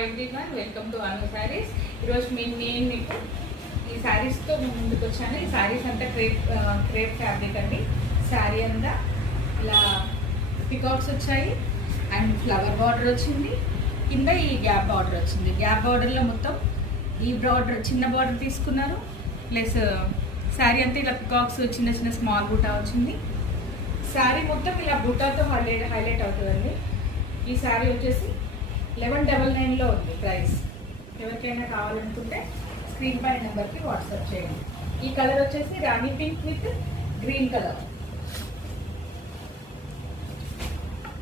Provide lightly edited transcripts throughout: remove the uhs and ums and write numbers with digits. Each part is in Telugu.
హాయ్ ఎవ్రీవన్, వెల్కమ్ టు అను శారీస్. ఈరోజు నేను మీకు ఈ శారీస్తో ముందుకు వచ్చాను. ఈ శారీస్ అంతా క్రేప్ ఫ్యాబ్రిక్ అండి. శారీ అంతా ఇలా పికాక్స్ వచ్చాయి అండ్ ఫ్లవర్ బార్డర్ వచ్చింది. కింద ఈ గ్యాప్ బార్డర్ వచ్చింది. గ్యాప్ బార్డర్లో మొత్తం ఈ బార్డర్ చిన్న బార్డర్ తీసుకున్నారు. ప్లస్ శారీ అంతా ఇలా పికాక్స్ చిన్న చిన్న స్మాల్ బూటా వచ్చింది. శారీ మొత్తం ఇలా బూటాతో హైలైట్ అవుతుందండి. ఈ శారీ వచ్చేసి 1199లో ఉంది ప్రైస్. ఎవరికైనా కావాలనుకుంటే స్క్రీన్ పైన నెంబర్కి వాట్సాప్ చేయండి. ఈ కలర్ వచ్చేసి రాణి పింక్ విత్ గ్రీన్ కలర్.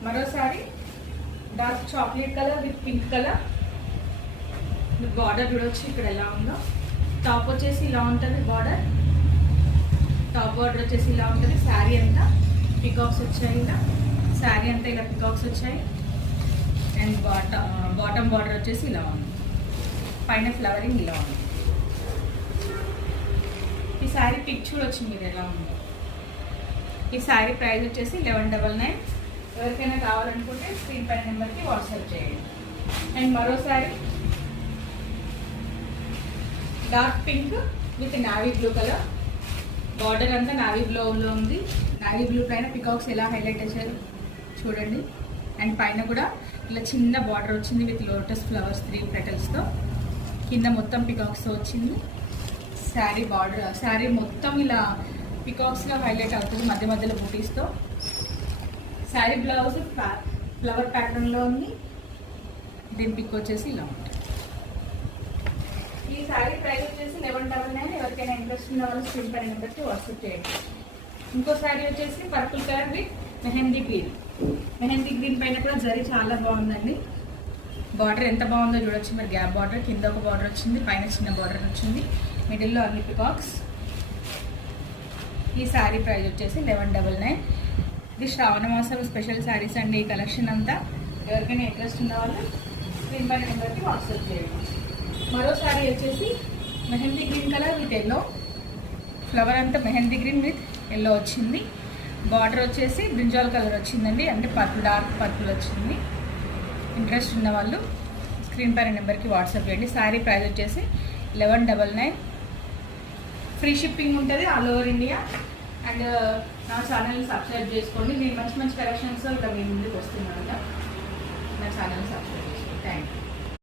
మరోసారి dark chocolate colour with pink colour. Border చూడొచ్చు ఇక్కడ ఎలా ఉందో. టాప్ వచ్చేసి ఇలా ఉంటుంది బార్డర్. టాప్ బార్డర్ వచ్చేసి ఇలా ఉంటుంది. శారీ అంతా పికాక్స్ వచ్చాయి. ఇలా శారీ అంతా ఇలా పికాక్స్ వచ్చాయి. అండ్ బాటమ్ బార్డర్ వచ్చేసి ఇలా ఉంది. పైన ఫ్లవరింగ్ ఇలా ఉంది. ఈ శారీ పిక్ చూడొచ్చు మీరు ఎలా ఉందో. ఈ శారీ ప్రైస్ వచ్చేసి 1199. ఎవరికైనా కావాలనుకుంటే స్క్రీన్ పైన నెంబర్కి వాట్సాప్ చేయండి. అండ్ మరో sari dark pink with navy blue colour. Border అంతా నావీ బ్లూలో ఉంది. నావీ బ్లూ పైన పికాక్స్ ఎలా హైలైట్ చేశారు చూడండి. అండ్ పైన కూడా ఇలా చిన్న బార్డర్ వచ్చింది విత్ లోటస్ ఫ్లవర్స్ 3 పెటల్స్తో. కింద మొత్తం పికాక్స్తో వచ్చింది. శారీ బార్డర్ శారీ మొత్తం ఇలా పికాక్స్గా హైలైట్ అవుతుంది మధ్య మధ్యలో బూటీస్తో. శారీ బ్లౌజ్ ఫ్లవర్ ప్యాటర్న్లో ఉంది. దీని పిక్ వచ్చేసి ఇలా ఉంటుంది. ఈ శారీ ప్రైస్ వచ్చేసి 1199. ఎవరికైనా ఇంట్రెస్ట్ ఉన్న వాళ్ళు స్క్రీన్ పైన నెంబర్కి వాట్సాప్ చేయండి. ఇంకో శారీ వచ్చేసి purple colour with mehndi green. Mehndi green పైన కూడా జరీ చాలా బాగుందండి. బార్డర్ ఎంత బాగుందో చూడొచ్చు మీరు. గ్యాప్ బార్డర్, కింద ఒక బార్డర్ వచ్చింది, పైన చిన్న బార్డర్ వచ్చింది, మిడిల్లో అన్ని పికాక్స్. ఈ శారీ ప్రైస్ వచ్చేసి 1199. ఇది శ్రావణ మాసం స్పెషల్ శారీస్ అండి. ఈ కలెక్షన్ అంతా ఎవరికైనా ఇంట్రెస్ట్ ఉన్న వాళ్ళు స్క్రీన్ పైన నెంబర్కి వాట్సాప్ చేయండి. మరో శారీ వచ్చేసి mehndi green colour with yellow. Flower అంతా మెహందీ గ్రీన్ విత్ ఎల్లో వచ్చింది. బార్డర్ వచ్చేసి బ్రింజాల్ కలర్ వచ్చిందండి, అంటే పర్పుల్, డార్క్ పర్పుల్ వచ్చింది. ఇంట్రెస్ట్ ఉన్న వాళ్ళు స్క్రీన్ పైన నెంబర్కి వాట్సాప్ చేయండి. శారీ ప్రైస్ వచ్చేసి 1199. ఫ్రీ షిప్పింగ్ ఉంటుంది ఆల్ ఓవర్ ఇండియా. అండ్ నా ఛానల్ని సబ్స్క్రైబ్ చేసుకోండి. నేను మంచి మంచి కలెక్షన్స్ ఇంకా మీ ముందుకు వస్తున్నాను. నా ఛానల్ని సబ్స్క్రైబ్ చేసుకోండి. Thank you.